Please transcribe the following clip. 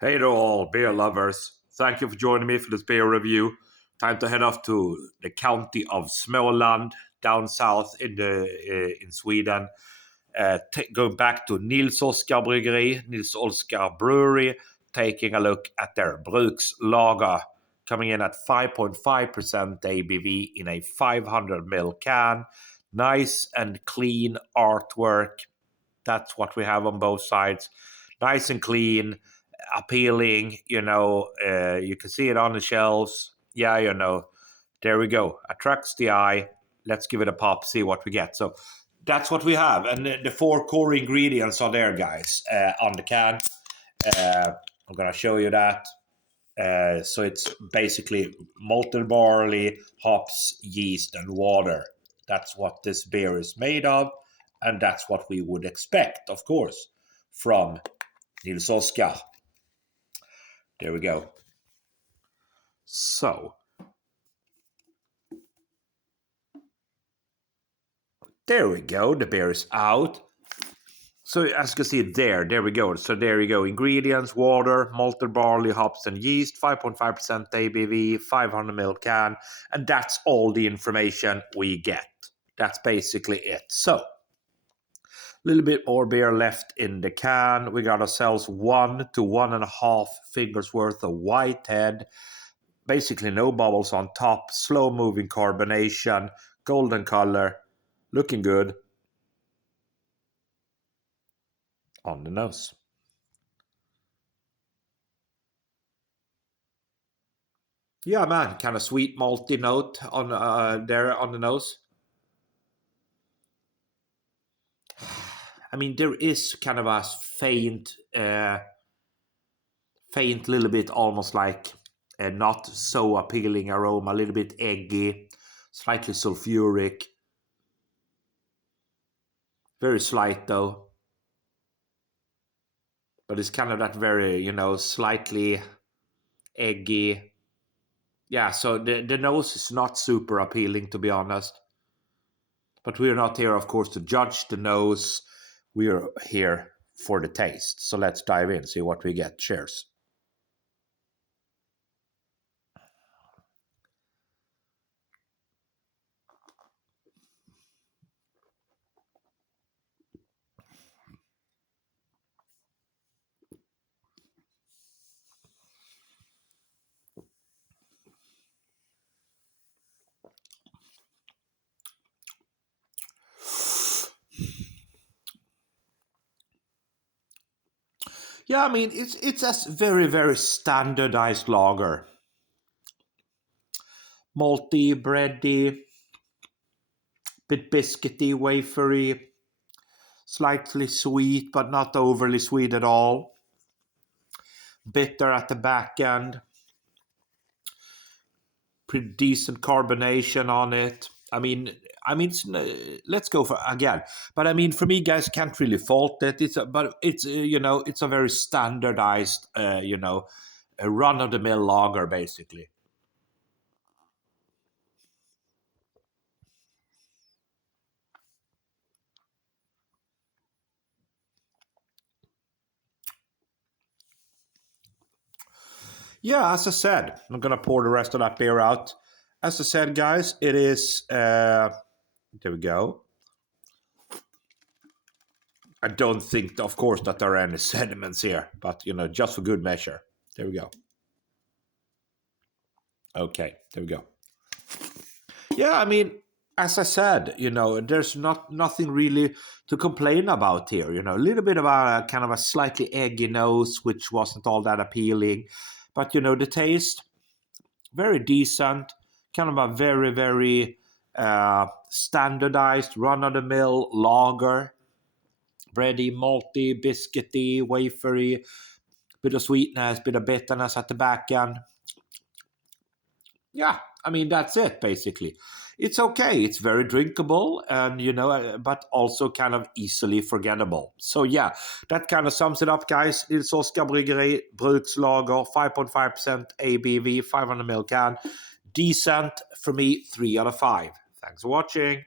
Hey to all beer lovers. Thank you for joining me for this beer review. Time to head off to the county of Småland down south in Sweden. Going back to Nils Bryggeri, Nils Brewery, taking a look at their Brukslager, coming in at 5.5% ABV in a 500 ml can. Nice and clean artwork. That's what we have on both sides. Nice and clean, appealing. You can see it on the shelves. Yeah, there we go. Attracts the eye. Let's give it a pop, see what we get. So that's what we have. And the four core ingredients are there, guys, on the can. I'm going to show you that. So it's basically malted barley, hops, yeast, and water. That's what this beer is made of. And that's what we would expect, of course, from Nils Oskar. There we go. So, there we go. The beer is out. So as you can see there we go. So there you go. Ingredients: water, malted barley, hops, and yeast. 5.5% ABV, 500 ml can. And that's all the information we get. That's basically it. So, a little bit more beer left in the can. We got ourselves 1 to 1.5 fingers worth of whitehead. Basically no bubbles on top. Slow moving carbonation. Golden color. Looking good. On the nose. Yeah, man, kind of sweet malty note on there on the nose. I mean, there is kind of a faint little bit, almost like a not so appealing aroma, a little bit eggy, slightly sulfuric. Very slight though. But it's kind of that very, slightly eggy. Yeah, so the nose is not super appealing, to be honest. But we're not here, of course, to judge the nose. We're here for the taste. So let's dive in, see what we get. Cheers. Yeah, I mean, it's a very, very standardized lager. Malty, bready, bit biscuity, wafery, slightly sweet, but not overly sweet at all. Bitter at the back end. Pretty decent carbonation on it. Let's go for again. But I mean, for me, guys, can't really fault it. It's a very standardized, a run of the mill lager, basically. Yeah, as I said, I'm gonna pour the rest of that beer out. As I said, guys, it is. There we go. I don't think, of course, that there are any sediments here, but just for good measure. There we go. Okay, there we go. Yeah, I mean, as I said, there's nothing really to complain about here. A little bit of a kind of a slightly eggy nose, which wasn't all that appealing, but the taste, very decent. Kind of a very, very standardized, run-of-the-mill lager. Bready, malty, biscuity, wafery, bit of sweetness, bit of bitterness at the back end. Yeah, I mean, that's it, basically. It's okay. It's very drinkable and, but also kind of easily forgettable. So, yeah, that kind of sums it up, guys. Nils Bryggeri, Brukslager, 5.5% ABV, 500 ml can. Decent for me, 3 out of 5. Thanks for watching.